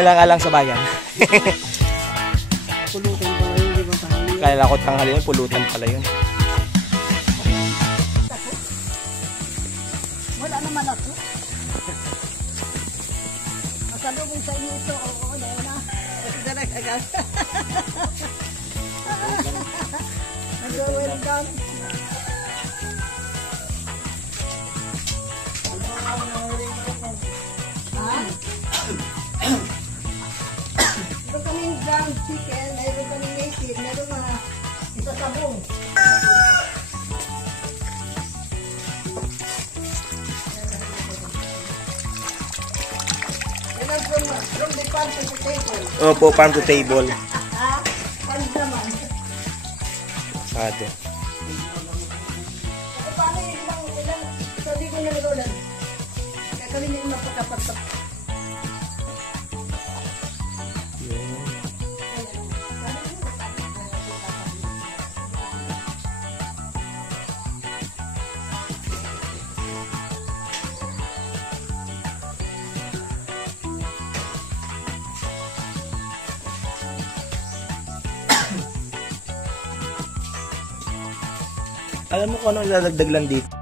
Alang-alang sa bayan. Pulutan pa yun, di ba tanghali? Kaya ko tanghali yun, pulutan pala yun. Wala naman ako. Masalubong sa inyo ito, oo, dahil na. Nag-agad. Nag-welcome. Meron kaming ground chicken, meron kaming native, meron mga isasabong. Yan from the farm to the table. Opo, farm to table. Ha? Farm naman. Sado. Paano yung ilang sabi ko na nagulan? Kaya kami na yung mapakapatak. Alam mo kung ano ilalagdag lang dito?